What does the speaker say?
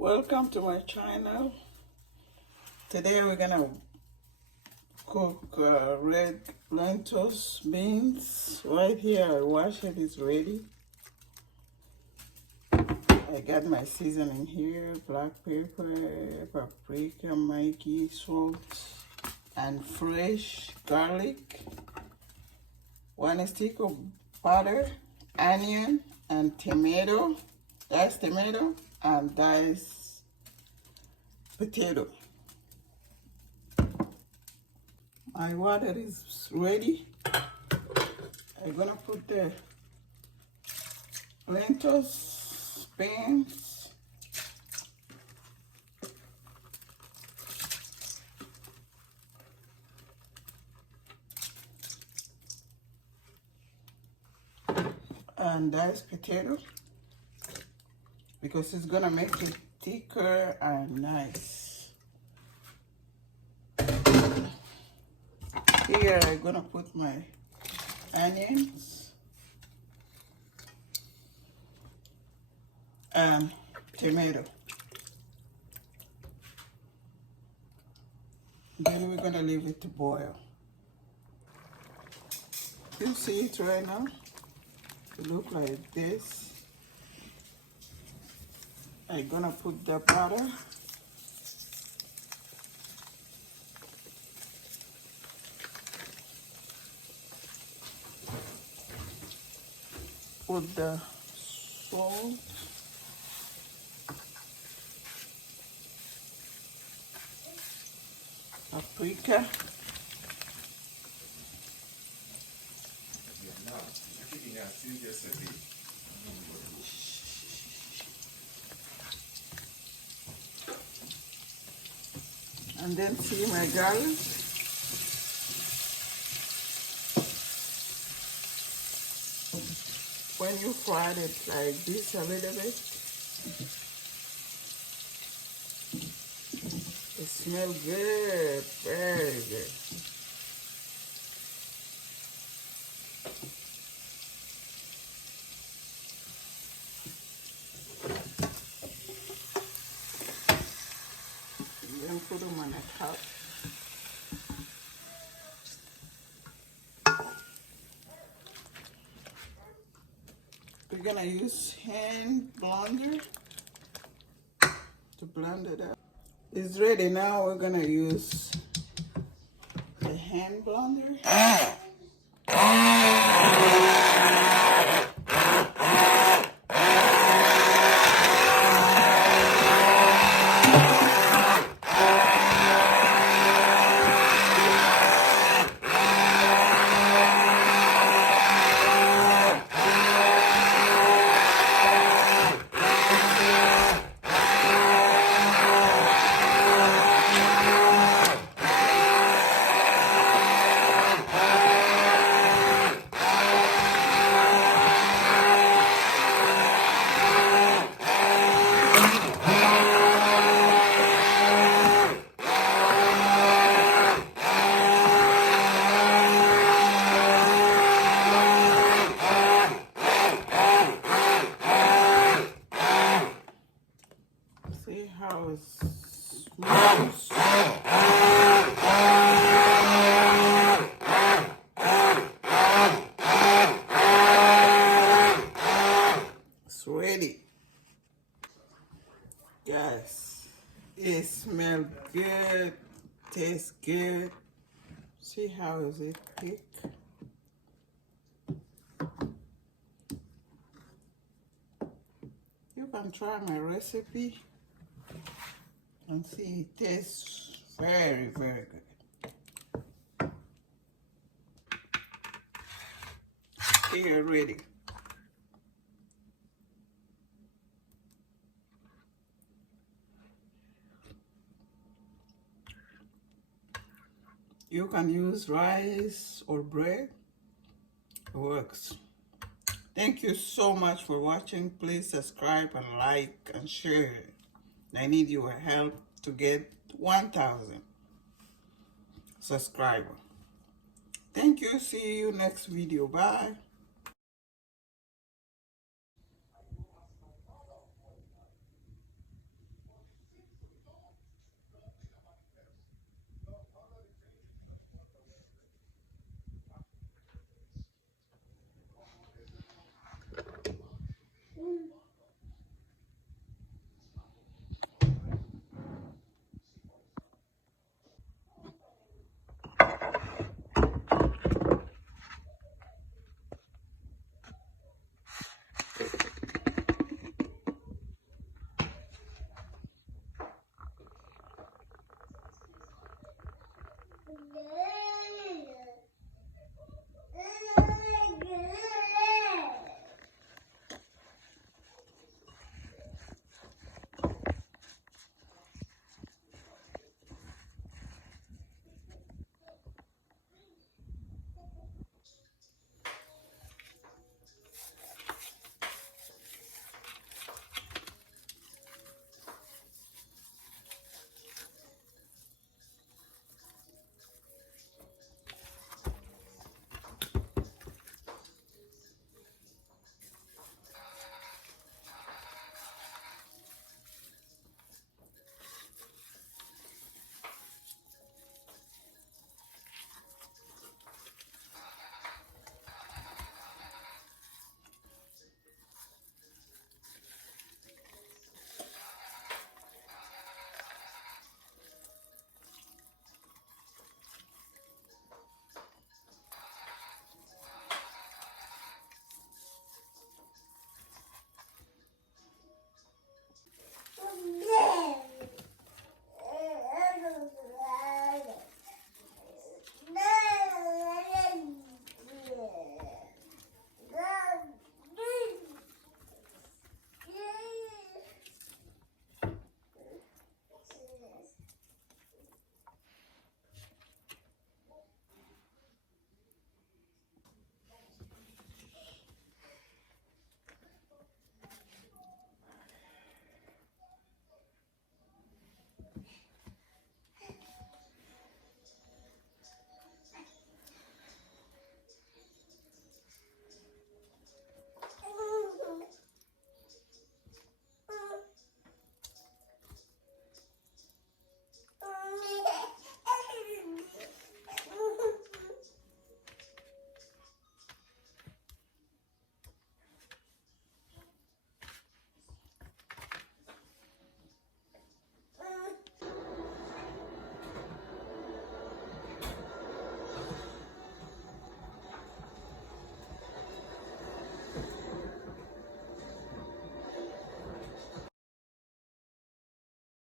Welcome to my channel. Today we're gonna cook red lentils, beans. Right here, I wash it, it's ready. I got my seasoning here, black pepper, paprika, Maggi, salt, and fresh garlic. 1 stick of butter, onion, and tomato. Diced tomato and diced potato. My water is ready. I'm gonna put the lentils, beans, and diced potato because it's gonna make it thicker and nice. Here I'm gonna put my onions and tomato. Then we're gonna leave it to boil. You see it right now? It looks like this. I'm gonna put the butter. Put the salt. Paprika. And then see my garlic. When you fry it like this a little bit, it smells good, very good. Then put them on a top. We're gonna use hand blender to blend it up. It's ready now. We're gonna use the hand blender. See how it smells. It's ready. Guys, it smells good, tastes good. See how is it thick? You can try my recipe and see it tastes very, very good. Here, ready. You can use rice or bread. It works. Thank you so much for watching. Please subscribe and like and share. I need your help to get 1,000 subscribers. Thank you. See you next video. Bye.